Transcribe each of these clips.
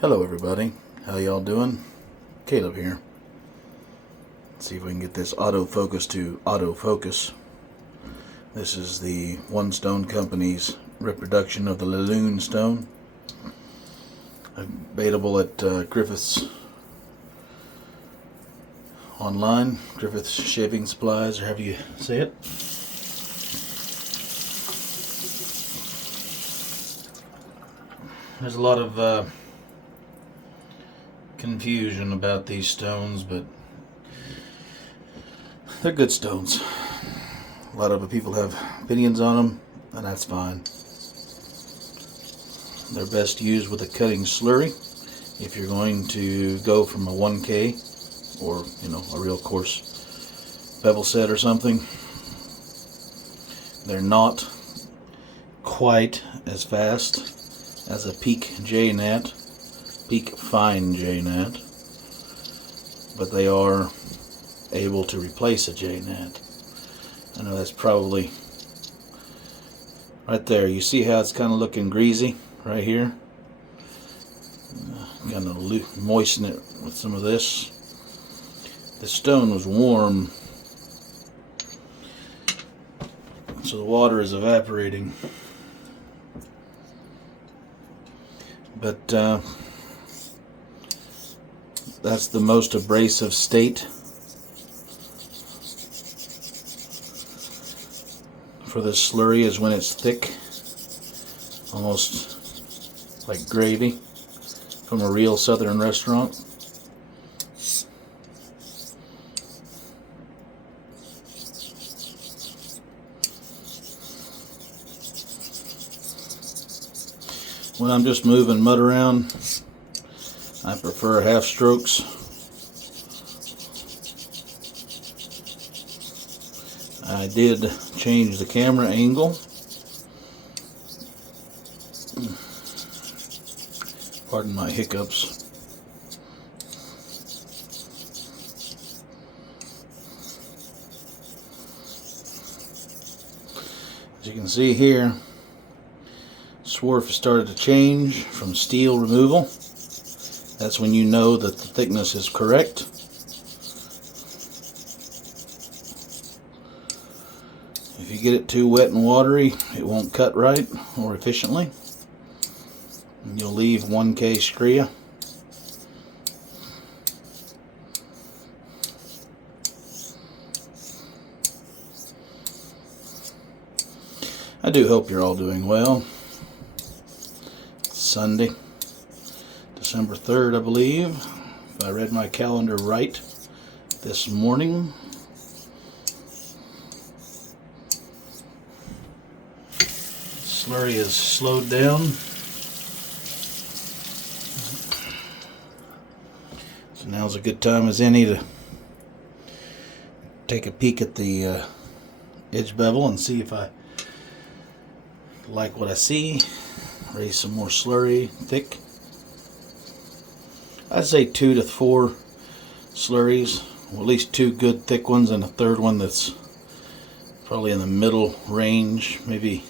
Hello everybody, how y'all doing? Caleb here. Let's see if we can get this autofocus to autofocus. This is the One Stone Company's reproduction of the La-lune stone. Available at Griffith's online, Griffith's Shaving Supplies, or however you say it. There's a lot of confusion about these stones, but they're good stones. A lot of people have opinions on them, and that's fine. They're best used with a cutting slurry if you're going to go from a 1K or a real coarse bevel set or something. They're not quite as fast as a peak J-nut, peak fine J-nut, but they are able to replace a J-nut. I know that's probably right there. You see how it's kind of looking greasy right here? Kind of moisten it with some of this. The stone was warm, so the water is evaporating. But that's the most abrasive state for this slurry, is when it's thick, almost like gravy from a real southern restaurant. When I'm just moving mud around, I prefer half strokes. I did change the camera angle. Pardon my hiccups. As you can see here, swarf has started to change from steel removal. That's when you know that the thickness is correct. If you get it too wet and watery, it won't cut right or efficiently. And you'll leave 1K scria. I do hope you're all doing well. It's Sunday, December 3rd, I believe, if I read my calendar right this morning. Slurry is slowed down. So now's a good time as any to take a peek at the edge bevel and see if I like what I see. Raise some more slurry, thick. I'd say 2 to 4 slurries, well, at least 2 good thick ones and a third one that's probably in the middle range, maybe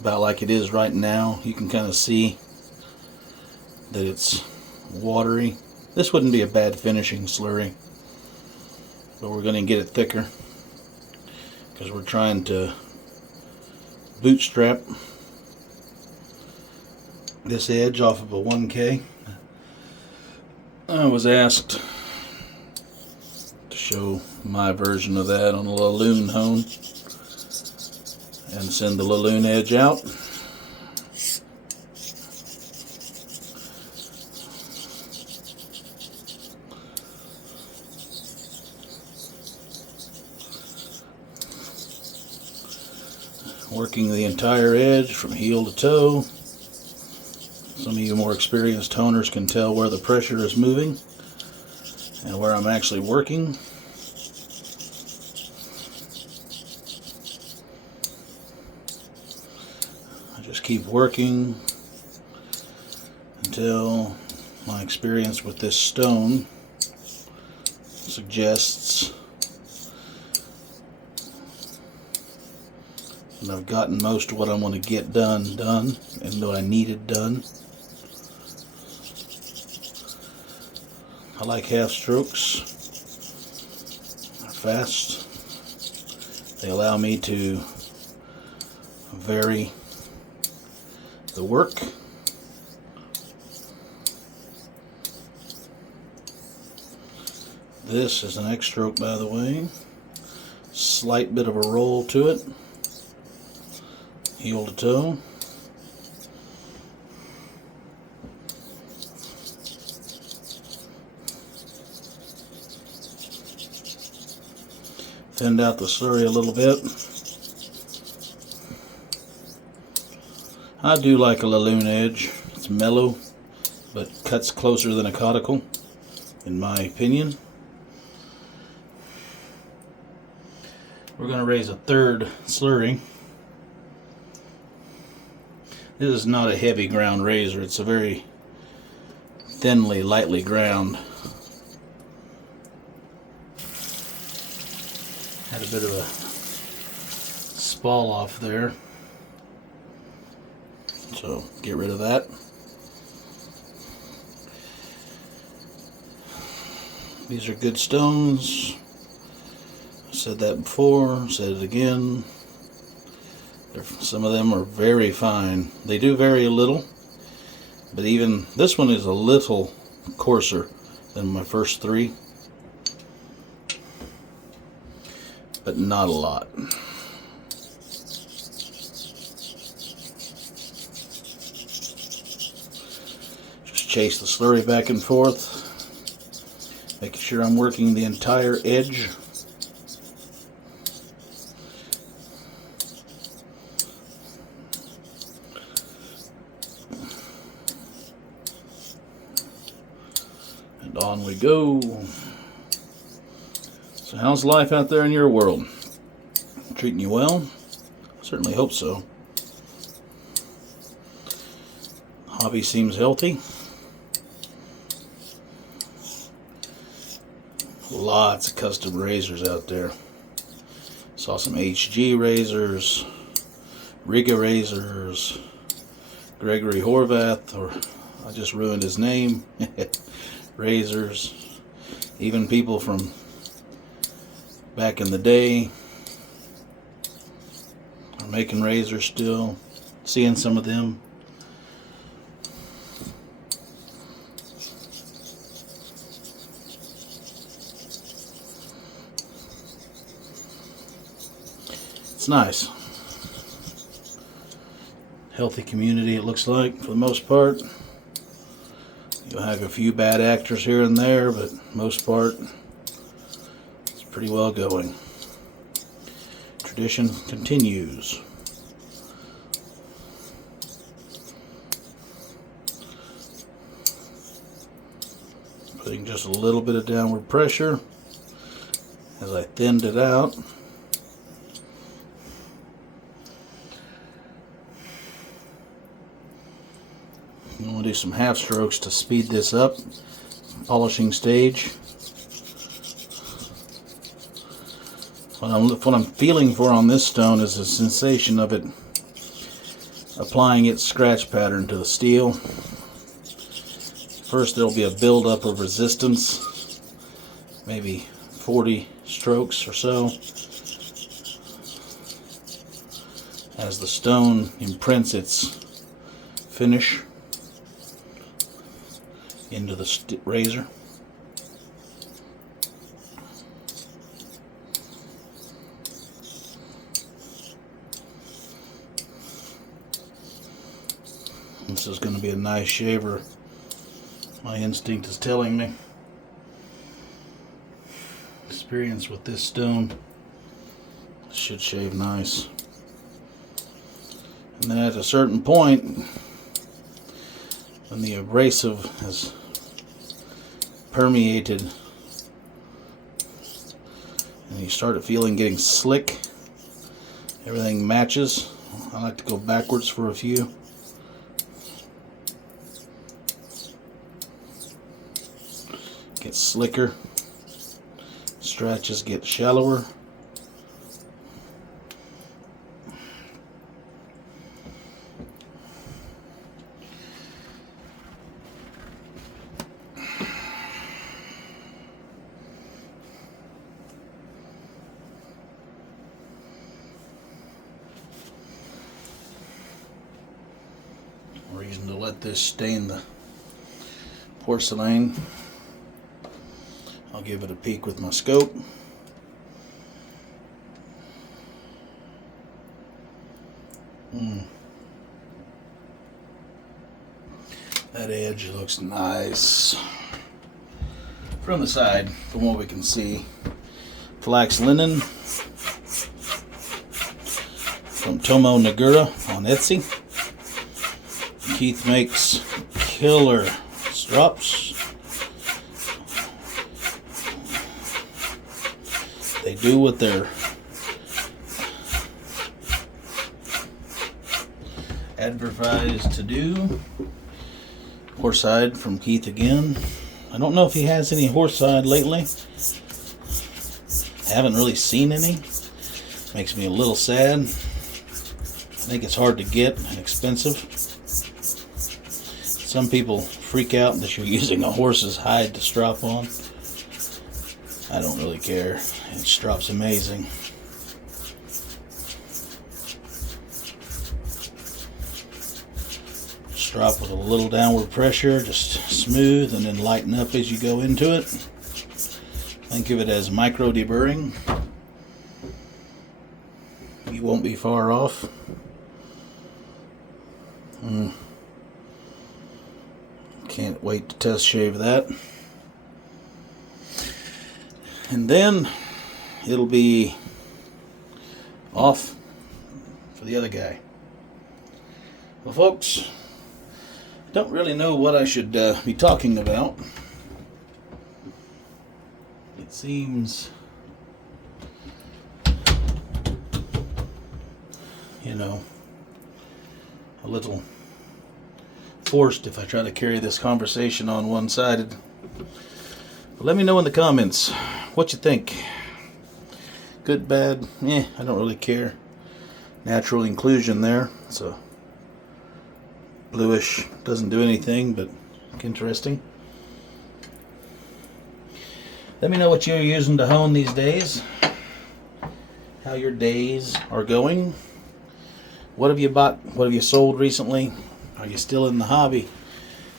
about like it is right now. You can kind of see that it's watery. This wouldn't be a bad finishing slurry, but we're going to get it thicker because we're trying to bootstrap this edge off of a 1K. I was asked to show my version of that on a La-lune hone and send the La-lune edge out. Working the entire edge from heel to toe. Some of you more experienced honers can tell where the pressure is moving and where I'm actually working. I just keep working until my experience with this stone suggests that I've gotten most of what I want to get done, and what I needed done. I like half strokes. They're fast. They allow me to vary the work. This is an X stroke, by the way. Slight bit of a roll to it, heel to toe. Thinned out the slurry a little bit. I do like a La-lune edge. It's mellow, but cuts closer than a caudicle, in my opinion. We're going to raise a third slurry. This is not a heavy ground razor. It's a very thinly, lightly ground. Had a bit of a spall off there, so get rid of that. These are good stones. I said that before, said it again. Some of them are very fine. They do vary a little, but even this one is a little coarser than my first three, but not a lot. Just chase the slurry back and forth, making sure I'm working the entire edge. And on we go. So how's life out there in your world? Treating you well? I certainly hope so. Hobby seems healthy. Lots of custom razors out there. Saw some HG razors, Riga razors, Gregory Horvath, or I just ruined his name, razors. Even people from back in the day are making razors still. Seeing some of them. It's nice. Healthy community, it looks like, for the most part. You'll have a few bad actors here and there, but most part it's pretty well going. Tradition continues. Putting just a little bit of downward pressure as I thinned it out. I'm going to do some half strokes to speed this up. Polishing stage. What I'm feeling for on this stone is a sensation of it applying its scratch pattern to the steel. First there'll be a buildup of resistance, maybe 40 strokes or so, as the stone imprints its finish into the razor. This is going to be a nice shaver. My instinct is telling me. Experience with this stone should shave nice. And then at a certain point, when the abrasive has permeated and you start feeling getting slick, everything matches. I like to go backwards for a few. Gets slicker, stretches get shallower. reason to let this stain the porcelain. I'll give it a peek with my scope. That edge looks nice. From the side, from what we can see, flax linen from Tomo Nagura on Etsy. Keith makes killer strops. They do what they're advertised to do. Horsehide from Keith again. I don't know if he has any horsehide lately. I haven't really seen any. Makes me a little sad. I think it's hard to get and expensive. Some people freak out that you're using a horse's hide to strop on. I don't really care. It strops amazing. Strop with a little downward pressure, just smooth, and then lighten up as you go into it. Think of it as micro deburring. You won't be far off. Can't wait to test shave that. And then it'll be off for the other guy. Well, folks, don't really know what I should be talking about. It seems, a little forced if I try to carry this conversation on one-sided. But let me know in the comments what you think. Good, bad, I don't really care. Natural inclusion there. So bluish, doesn't do anything, but interesting. Let me know what you're using to hone these days. How your days are going. What have you bought? What have you sold recently? Are you still in the hobby?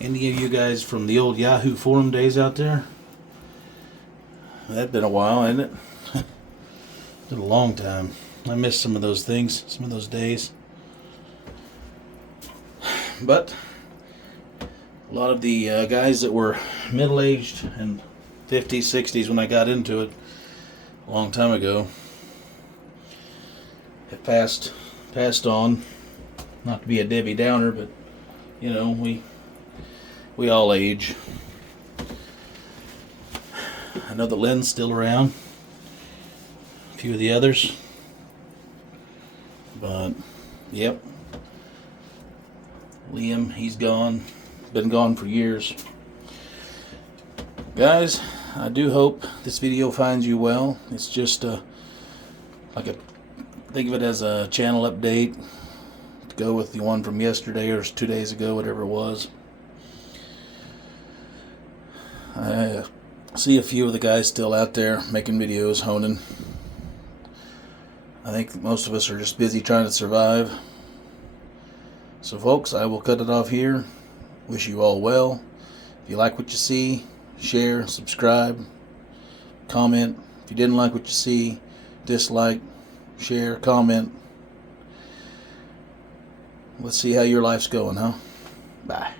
Any of you guys from the old Yahoo forum days out there? That's been a while, hasn't it? Been a long time. I miss some of those things, some of those days. But a lot of the guys that were middle-aged and 50s, 60s when I got into it a long time ago have passed on. Not to be a Debbie Downer, but we all age. I know that Lynn's still around. A few of the others. But yep. Liam, he's gone. Been gone for years. Guys, I do hope this video finds you well. It's just think of it as a channel update to go with the one from yesterday or 2 days ago, whatever it was. I see a few of the guys still out there making videos, honing. I think most of us are just busy trying to survive. So folks, I will cut it off here. Wish you all well. If you like what you see, share, subscribe, comment. If you didn't like what you see, dislike, share, comment. Let's see how your life's going, huh? Bye.